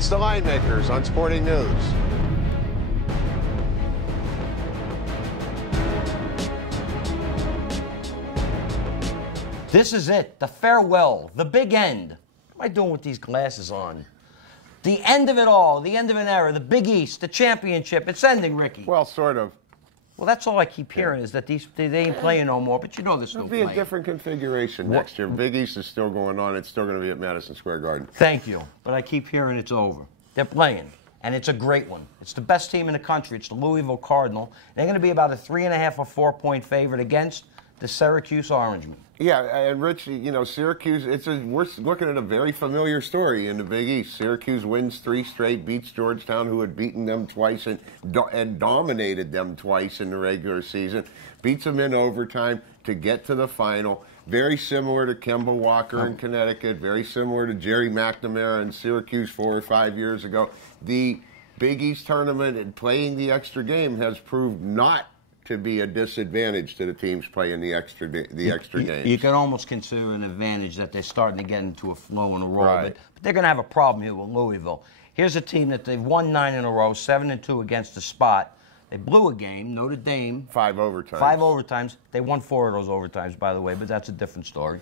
It's the Linemakers on Sporting News. This is it, the farewell, the big end. What am I doing with these glasses on? The end of it all, the end of an era, the Big East, the championship. It's ending, Ricky. Well, sort of. Well, that's all I keep hearing is that they ain't playing no more, but you know they're still It'll be playing. a different configuration next year. Big East is still going on. It's still going to be at Madison Square Garden. Thank you, but I keep hearing it's over. They're playing, and it's a great one. It's the best team in the country. It's the Louisville Cardinal. They're going to be about a 3.5 or 4 point favorite against the Syracuse Orangemen. Yeah, and Richie, you know, Syracuse, we're looking at a very familiar story in the Big East. Syracuse wins 3 straight, beats Georgetown, who had beaten them twice and dominated them twice in the regular season, beats them in overtime to get to the final. Very similar to Kemba Walker in Connecticut, very similar to Jerry McNamara in Syracuse 4 or 5 years ago. The Big East tournament and playing the extra game has proved not to be a disadvantage to the teams playing the extra games. You can almost consider an advantage that they're starting to get into a flow and a roll. Right. But they're going to have a problem here with Louisville. Here's a team that they've won 9 in a row, 7-2 against the spot. They blew a game, Notre Dame. 5 overtimes. 5 overtimes. They won 4 of those overtimes, by the way, but that's a different story.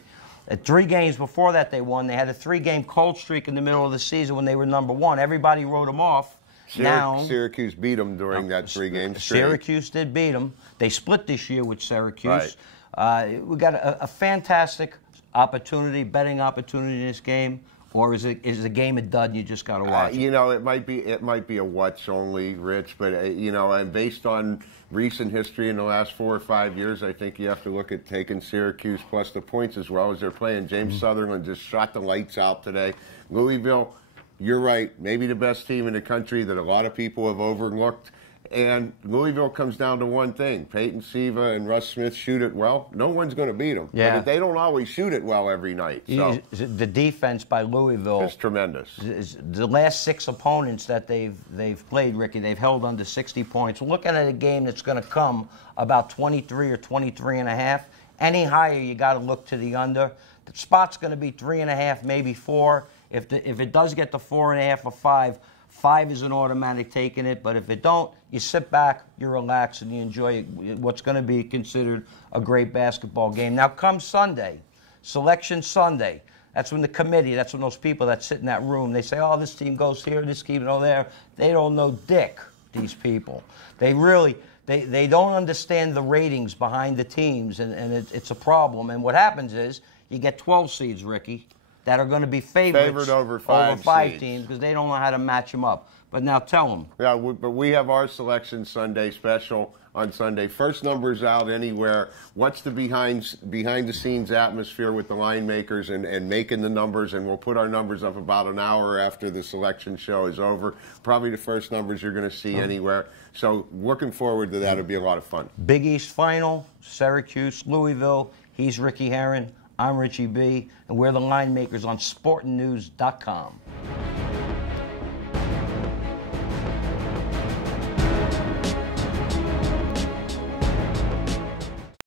At 3 games before that they won. They had a 3-game cold streak in the middle of the season when they were number 1. Everybody wrote them off. Now, Syracuse beat them during that 3-game streak. Syracuse did beat them. They split this year with Syracuse. Right. We got a fantastic opportunity, betting opportunity in this game, or is the game a dud and you just got to watch it? You know, it might be a watch only, Rich, but you know, and based on recent history in the last 4 or 5 years, I think you have to look at taking Syracuse plus the points as well as they're playing. James Sutherland just shot the lights out today. Louisville, you're right, maybe the best team in the country that a lot of people have overlooked. And Louisville comes down to one thing. Peyton Siva and Russ Smith shoot it well. No one's going to beat them. Yeah. But they don't always shoot it well every night. So the defense by Louisville is tremendous. The last 6 opponents that they've played, Ricky, they've held under 60 points. We're looking at a game that's going to come about 23 or 23.5. Any higher, you got to look to the under. The spot's going to be 3.5, maybe 4. If it does get to 4.5 or 5, 5 is an automatic taking it. But if it don't, you sit back, you relax, and you enjoy what's going to be considered a great basketball game. Now, come Sunday, Selection Sunday. That's when the committee, that's when those people that sit in that room, they say, oh, this team goes here, this team goes there. They don't know dick, these people. They really, they don't understand the ratings behind the teams, and it's a problem. And what happens is you get 12 seeds, Ricky, that are going to be favorites over 5 teams because they don't know how to match them up. But now tell them. Yeah, but we have our Selection Sunday special on Sunday. First numbers out anywhere. What's the behind-the-scenes atmosphere with the Linemakers and making the numbers, and we'll put our numbers up about an hour after the selection show is over. Probably the first numbers you're going to see anywhere. So looking forward to that. It'll be a lot of fun. Big East Final, Syracuse, Louisville. He's Ricky Herron. I'm Richie B, and we're the Linemakers on SportingNews.com.